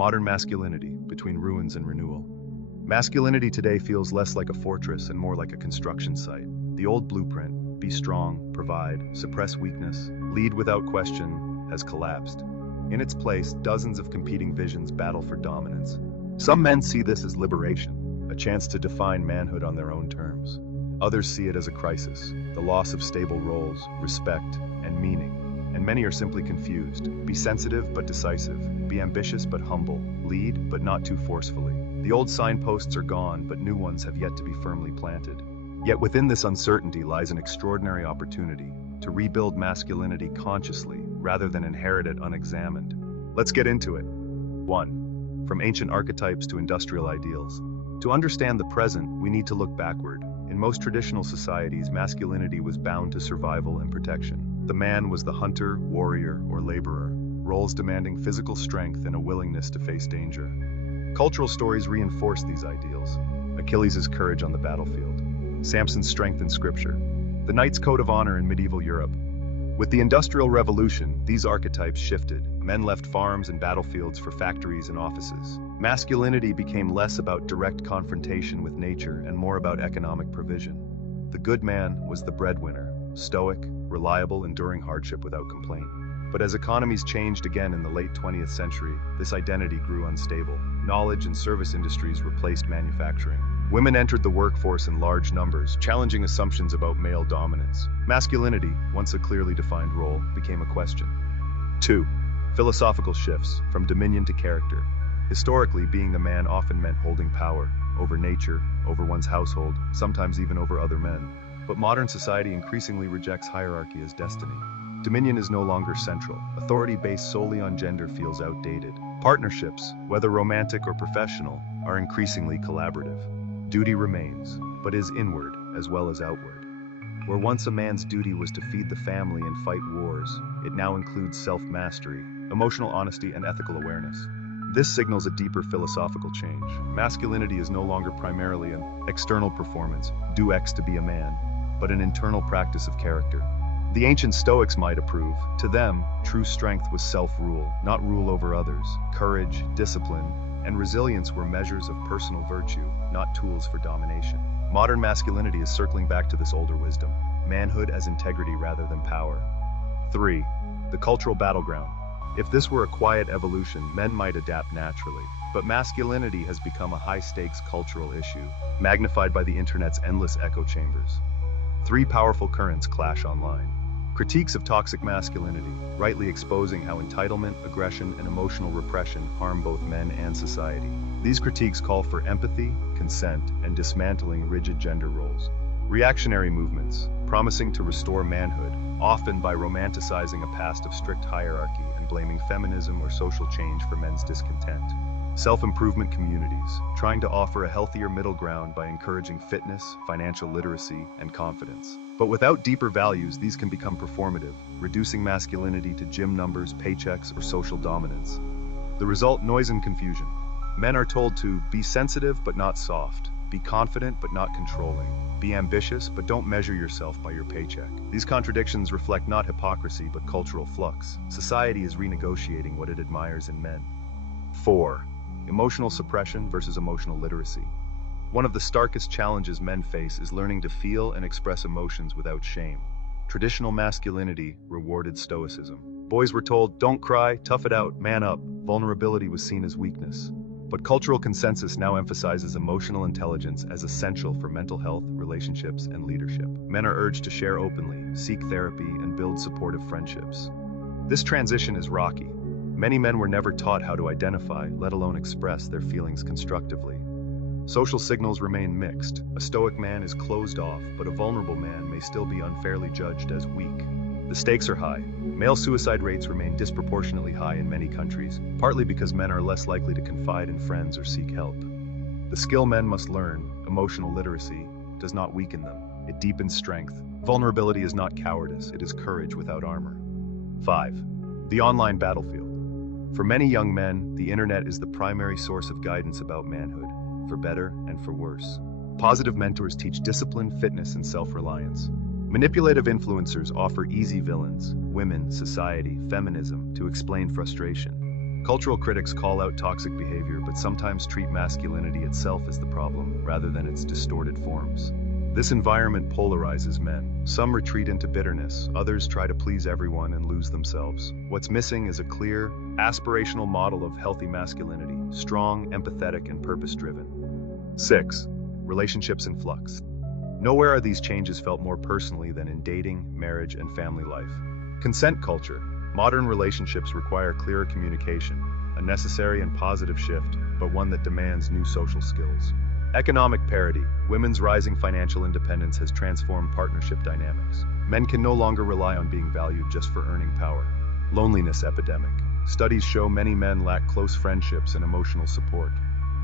Modern masculinity, between ruins and renewal. Masculinity today feels less like a fortress and more like a construction site. The old blueprint, be strong, provide, suppress weakness, lead without question, has collapsed. In its place, dozens of competing visions battle for dominance. Some men see this as liberation, a chance to define manhood on their own terms. Others see it as a crisis, the loss of stable roles, respect, and meaning. And many are simply confused. Be sensitive but decisive. Be ambitious but humble. Lead but not too forcefully. The old signposts are gone, but new ones have yet to be firmly planted. Yet within this uncertainty lies an extraordinary opportunity to rebuild masculinity consciously rather than inherit it unexamined. Let's get into it. 1. From ancient archetypes to industrial ideals. To understand the present, we need to look backward. In most traditional societies, masculinity was bound to survival and protection. The man was the hunter, warrior, or laborer, roles demanding physical strength and a willingness to face danger. Cultural stories reinforce these ideals. Achilles' courage on the battlefield, Samson's strength in scripture, the knight's code of honor in medieval Europe. With the Industrial Revolution, these archetypes shifted. Men left farms and battlefields for factories and offices. Masculinity became less about direct confrontation with nature and more about economic provision. The good man was the breadwinner, stoic, reliable, enduring hardship without complaint. But as economies changed again in the late 20th century, this identity grew unstable. Knowledge and service industries replaced manufacturing. Women entered the workforce in large numbers, challenging assumptions about male dominance. Masculinity, once a clearly defined role, became a question. 2. Philosophical shifts, from dominion to character. Historically, being the man often meant holding power over nature, over one's household, sometimes even over other men. But modern society increasingly rejects hierarchy as destiny. Dominion is no longer central. Authority based solely on gender feels outdated. Partnerships, whether romantic or professional, are increasingly collaborative. Duty remains, but is inward as well as outward. Where once a man's duty was to feed the family and fight wars, it now includes self-mastery, emotional honesty, and ethical awareness. This signals a deeper philosophical change. Masculinity is no longer primarily an external performance, do X to be a man, but an internal practice of character. The ancient Stoics might approve. To them, true strength was self-rule, not rule over others. Courage, discipline, and resilience were measures of personal virtue, not tools for domination. Modern masculinity is circling back to this older wisdom. Manhood as integrity rather than power. 3. The cultural battleground. If this were a quiet evolution, men might adapt naturally. But masculinity has become a high-stakes cultural issue, magnified by the internet's endless echo chambers. 3 powerful currents clash online. Critiques of toxic masculinity, rightly exposing how entitlement, aggression, and emotional repression harm both men and society. These critiques call for empathy, consent, and dismantling rigid gender roles. Reactionary movements, promising to restore manhood, often by romanticizing a past of strict hierarchy and blaming feminism or social change for men's discontent. Self-improvement communities, trying to offer a healthier middle ground by encouraging fitness, financial literacy, and confidence. But without deeper values, these can become performative, reducing masculinity to gym numbers, paychecks, or social dominance. The result, noise and confusion. Men are told to be sensitive but not soft, be confident but not controlling, be ambitious but don't measure yourself by your paycheck. These contradictions reflect not hypocrisy but cultural flux. Society is renegotiating what it admires in men. 4. Emotional suppression versus emotional literacy. One of the starkest challenges men face is learning to feel and express emotions without shame. Traditional masculinity rewarded stoicism. Boys were told, don't cry, tough it out, man up. Vulnerability was seen as weakness. But cultural consensus now emphasizes emotional intelligence as essential for mental health, relationships, and leadership. Men are urged to share openly, seek therapy, and build supportive friendships. This transition is rocky. Many men were never taught how to identify, let alone express, their feelings constructively. Social signals remain mixed. A stoic man is closed off, but a vulnerable man may still be unfairly judged as weak. The stakes are high. Male suicide rates remain disproportionately high in many countries, partly because men are less likely to confide in friends or seek help. The skill men must learn, emotional literacy, does not weaken them. It deepens strength. Vulnerability is not cowardice, it is courage without armor. 5. The online battlefield. For many young men, the internet is the primary source of guidance about manhood, for better and for worse. Positive mentors teach discipline, fitness, and self-reliance. Manipulative influencers offer easy villains, women, society, feminism, to explain frustration. Cultural critics call out toxic behavior, but sometimes treat masculinity itself as the problem, rather than its distorted forms. This environment polarizes men. Some retreat into bitterness, others try to please everyone and lose themselves. What's missing is a clear, aspirational model of healthy masculinity, strong, empathetic, and purpose-driven. 6. Relationships in flux. Nowhere are these changes felt more personally than in dating, marriage, and family life. Consent culture. Modern relationships require clearer communication, a necessary and positive shift, but one that demands new social skills. Economic parity. Women's rising financial independence has transformed partnership dynamics. Men can no longer rely on being valued just for earning power. Loneliness epidemic. Studies show many men lack close friendships and emotional support.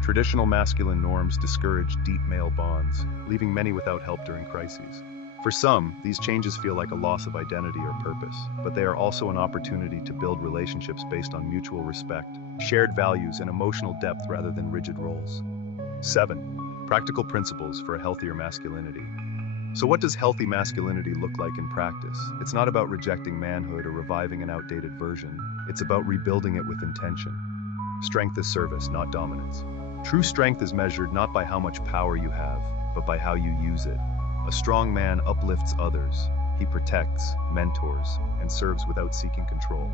Traditional masculine norms discourage deep male bonds, leaving many without help during crises. For some, these changes feel like a loss of identity or purpose, but they are also an opportunity to build relationships based on mutual respect, shared values, and emotional depth rather than rigid roles. 7. Practical principles for a healthier masculinity. So what does healthy masculinity look like in practice? It's not about rejecting manhood or reviving an outdated version. It's about rebuilding it with intention. Strength is service, not dominance. True strength is measured not by how much power you have, but by how you use it. A strong man uplifts others. He protects, mentors, and serves without seeking control.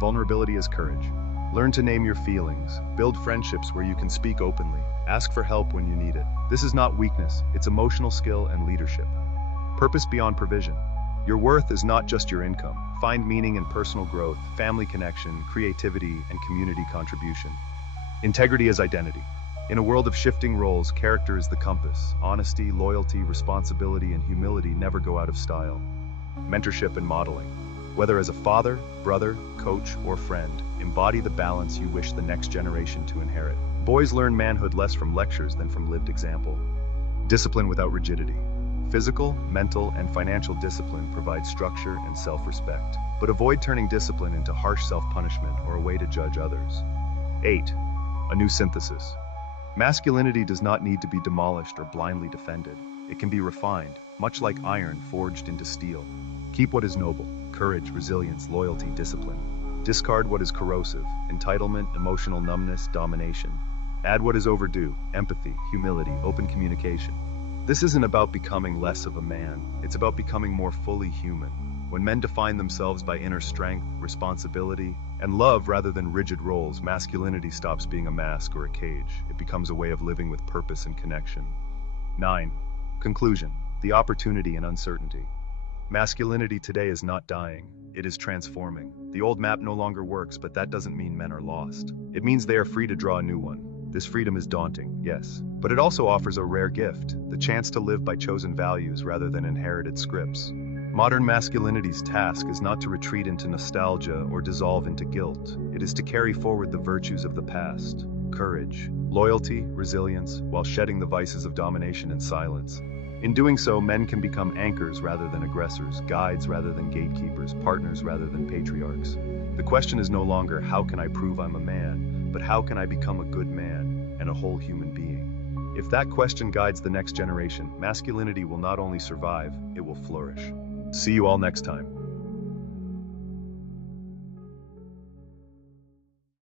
Vulnerability is courage. Learn to name your feelings. Build friendships where you can speak openly. Ask for help when you need it. This is not weakness, it's emotional skill and leadership. Purpose beyond provision. Your worth is not just your income. Find meaning in personal growth, family connection, creativity, and community contribution. Integrity is identity. In a world of shifting roles, character is the compass. Honesty, loyalty, responsibility, and humility never go out of style. Mentorship and modeling. Whether as a father, brother, coach, or friend, embody the balance you wish the next generation to inherit. Boys learn manhood less from lectures than from lived example. Discipline without rigidity. Physical, mental, and financial discipline provide structure and self-respect. But avoid turning discipline into harsh self-punishment or a way to judge others. 8. A new synthesis. Masculinity does not need to be demolished or blindly defended. It can be refined, much like iron forged into steel. Keep what is noble: courage, resilience, loyalty, discipline. Discard what is corrosive: entitlement, emotional numbness, domination. Add what is overdue: empathy, humility, open communication. This isn't about becoming less of a man. It's about becoming more fully human. When men define themselves by inner strength, responsibility, and love rather than rigid roles, masculinity stops being a mask or a cage. It becomes a way of living with purpose and connection. 9. Conclusion: the opportunity and uncertainty. Masculinity today is not dying, it is transforming. The old map no longer works, but that doesn't mean men are lost. It means they are free to draw a new one. This freedom is daunting, yes, but it also offers a rare gift: the chance to live by chosen values rather than inherited scripts. Modern masculinity's task is not to retreat into nostalgia or dissolve into guilt. It is to carry forward the virtues of the past: courage, loyalty, resilience, while shedding the vices of domination and silence. In doing so, men can become anchors rather than aggressors, guides rather than gatekeepers, partners rather than patriarchs. The question is no longer how can I prove I'm a man, but how can I become a good man and a whole human being? If that question guides the next generation, masculinity will not only survive, it will flourish. See you all next time.